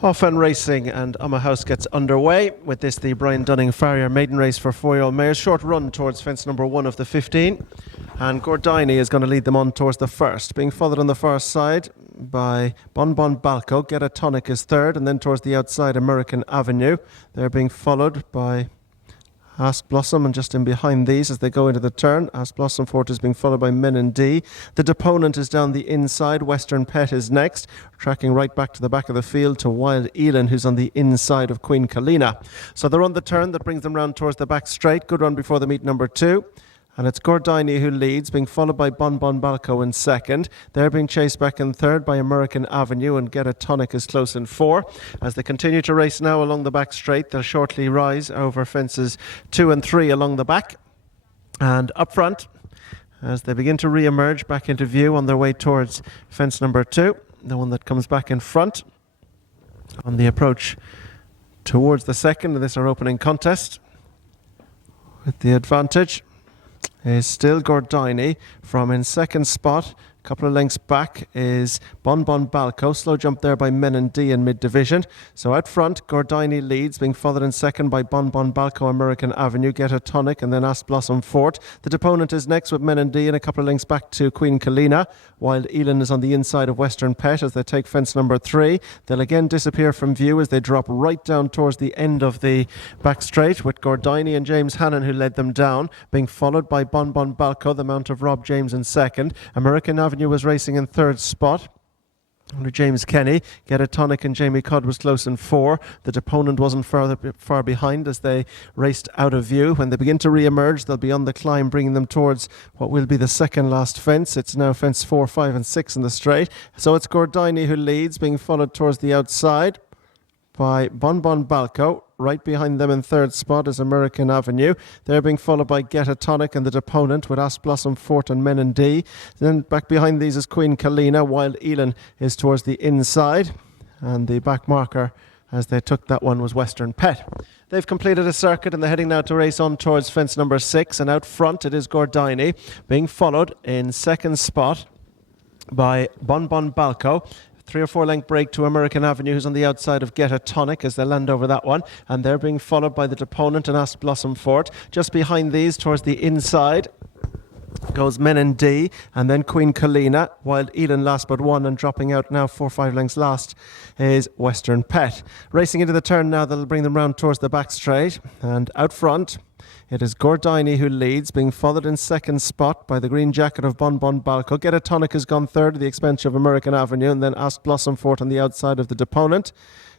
Off-end racing and Umma House gets underway. With this, the Brian Dunning Farrier Maiden race for 4yo mares. Short run towards fence number 1 of the 15. And Gordini is going to lead them on towards the first. Being followed on the far side by Bon Balco. Get a Tonic is third. And then towards the outside, American Avenue. They're being followed by Ask Blossom, and just in behind these as they go into the turn, Ask Blossom Fort is being followed by Men and D. The Deponent is down the inside. Western Pet is next, tracking right back to the back of the field to Wild Elin, who's on the inside of Queen Kalina. So they're on the turn that brings them round towards the back straight. Good run before the meet number 2. And it's Gordini who leads, being followed by Bon Balco in second. They're being chased back in third by American Avenue, and Get a Tonic is close in 4. As they continue to race now along the back straight, they'll shortly rise over fences 2 and 3 along the back. And up front, as they begin to re-emerge back into view on their way towards fence number 2, the one that comes back in front on the approach towards the second of this our opening contest, with the advantage is still Gordini. From in second spot, a couple of lengths back, is Bon Balco. Slow jump there by Men and D in mid-division. So out front, Gordini leads, being followed in second by Bon Balco, American Avenue, Get a Tonic, and then Ask Blossom Fort. The Deponent is next with Men and D, and a couple of lengths back to Queen Kalina. Wild Elin is on the inside of Western Pet as they take fence number 3. They'll again disappear from view as they drop right down towards the end of the back straight, with Gordini and James Hannon, who led them down, being followed by Bon Balco, the mount of Rob James in second. American Avenue was racing in third spot under James Kenny. Get a Tonic and Jamie Codd was close in 4. The Deponent wasn't far behind as they raced out of view. When they begin to re-emerge, they'll be on the climb, bringing them towards what will be the second last fence. It's now fence 4, 5 and 6 in the straight. So it's Gordini who leads, being followed towards the outside by Bon Balco. Right behind them in third spot is American Avenue. They're being followed by Get a Tonic and the Deponent, with Ask Blossom Fort and Men and D. Then back behind these is Queen Kalina. Wild Elin is towards the inside, and the back marker as they took that one was Western Pet. They've completed a circuit and they're heading now to race on towards fence number 6, and out front it is Gordini, being followed in second spot by Bon Balco. 3 or 4 length break to American Avenue, who's on the outside of Get a Tonic as they land over that one, and they're being followed by the Deponent and Ask Blossom Fort. Just behind these towards the inside goes Men and D, and then Queen Kalina. Wild Elin last but 1, and dropping out now 4 or 5 lengths last is Western Pet. Racing into the turn now, that'll bring them round towards the back straight, and out front it is Gordini who leads, being followed in second spot by the green jacket of Bon Balco. Get a Tonic has gone third at the expense of American Avenue, and then Ask Blossom Fort on the outside of the Deponent.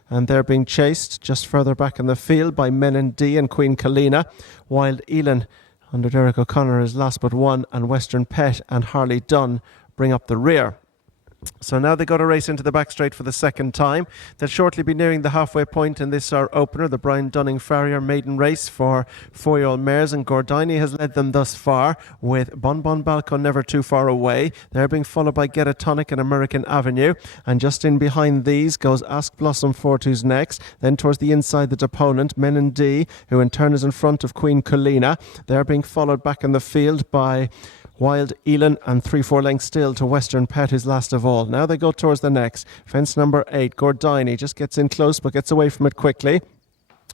And they're being chased just further back in the field by Men and D and Queen Kalina. Wild Elin under Derek O'Connor is last but 1, and Western Pet and Harley Dunn bring up the rear. So now they go to race into the back straight for the second time. They'll shortly be nearing the halfway point in this our opener, the Brian Dunning Farrier Maiden race for 4-year-old mares, and Gordini has led them thus far, with Bon Balco never too far away. They're being followed by Get a Tonic and American Avenue, and just in behind these goes Ask Blossom Fort, who's next. Then towards the inside, the Deponent, Men and D, who in turn is in front of Queen Kalina. They're being followed back in the field by Wild Elin, and 3-4 lengths still to Western Pet, who's last of all. Now they go towards the next. Fence number 8, Gordini just gets in close but gets away from it quickly.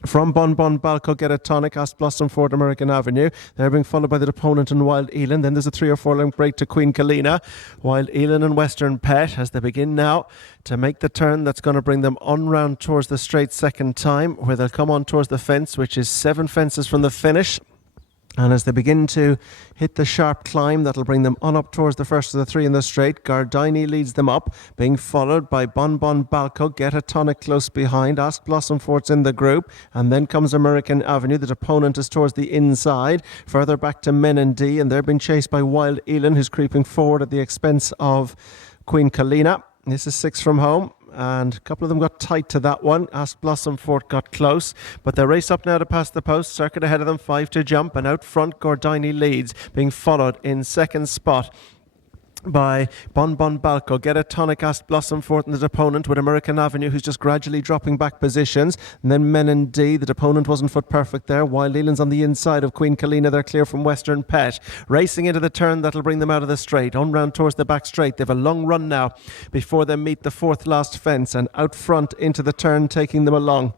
From Bon Balco, Get a Tonic, Ask Blossom Fort, American Avenue. They're being followed by the Deponent and Wild Elin. Then there's a 3 or 4 length break to Queen Kalina. Wild Elin and Western Pet as they begin now to make the turn that's going to bring them on round towards the straight second time, where they'll come on towards the fence, which is 7 fences from the finish. And as they begin to hit the sharp climb, that'll bring them on up towards the first of the 3 in the straight. Gordini leads them up, being followed by Bon Balco, Get a Tonic close behind. Ask Blossom Fort's in the group, and then comes American Avenue. The Deponent is towards the inside. Further back to Men and D, and they're being chased by Wild Elin, who's creeping forward at the expense of Queen Kalina. This is 6 from home, and a couple of them got tight to that one. Ask Blossom Fort got close, but they race up now to pass the post. Circuit ahead of them, 5 to jump, and out front Gordini leads, being followed in second spot by Bon Bon Balco. Get a Tonic, Ast Blossom fourth in the opponent, with American Avenue, who's just gradually dropping back positions. And then Men and D, the opponent wasn't foot perfect there. Wild Eland's on the inside of Queen Kalina. They're clear from Western Pet. Racing into the turn that'll bring them out of the straight. On round towards the back straight. They've a long run now before they meet the fourth last fence, and out front into the turn, taking them along.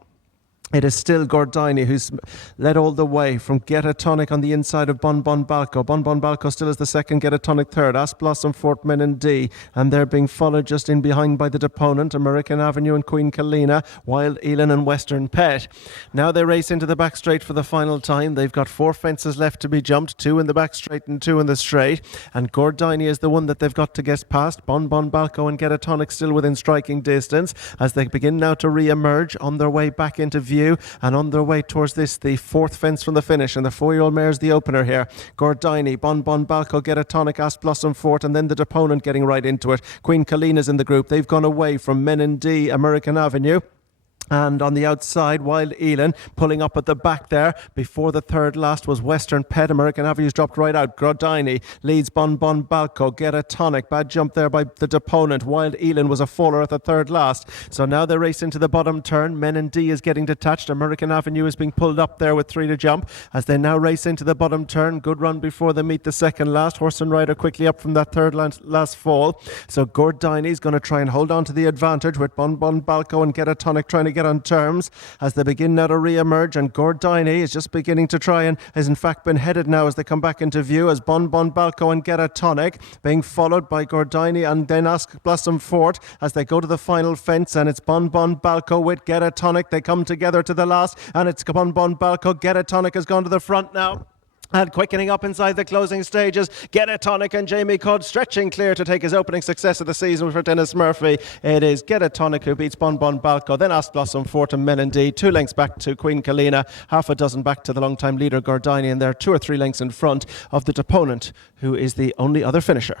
It is still Gordini who's led all the way from Get a Tonic on the inside of Bon Bon Balco. Bon Bon Balco still is the second, Get a Tonic third. Ast Blossom fourth, Men and D. And they're being followed just in behind by the opponent, American Avenue and Queen Kalina, Wild Elan and Western Pet. Now they race into the back straight for the final time. They've got 4 fences left to be jumped, 2 in the back straight and 2 in the straight. And Gordini is the one that they've got to get past. Bon Bon Balco and Get a Tonic still within striking distance as they begin now to re-emerge on their way back into view. And on their way towards this, the 4th fence from the finish, and the 4-year-old mare's the opener here. Gordini, Bon Bon Balco, Get a Tonic, Ast Blossom fourth, and then the opponent getting right into it. Queen Kalina's in the group. They've gone away from Men and D, American Avenue. And on the outside, Wild Elan pulling up at the back there. Before the third last was Western Pet. American Avenue's dropped right out. Grodini leads Bon Bon Balco. Get a Tonic. Bad jump there by the opponent. Wild Elan was a faller at the third last. So now they race into the bottom turn. Men and D is getting detached. American Avenue is being pulled up there with 3 to jump as they now race into the bottom turn. Good run before they meet the second last. Horse and Rider quickly up from that third last fall. So Gordini's going to try and hold on to the advantage with Bon Bon Balco and Get a Tonic trying to get on terms as they begin now to re-emerge, and Gordini is just beginning to try and has in fact been headed now as they come back into view as Bon Bon Balco and Get a Tonic being followed by Gordini and then Ast Blossom Fort as they go to the final fence, and it's Bon Bon Balco with Get a Tonic. They come together to the last, and it's Bon Bon Balco. Get a Tonic has gone to the front now. And quickening up inside the closing stages, Get a Tonic and Jamie Cudd stretching clear to take his opening success of the season for Dennis Murphy. It is Get a Tonic who beats Bon Bon Balco, then Ast Blossom Fort and Men and D. 2 lengths back to Queen Kalina, half a dozen back to the long-time leader Gordini, and they're 2 or 3 lengths in front of the opponent, who is the only other finisher.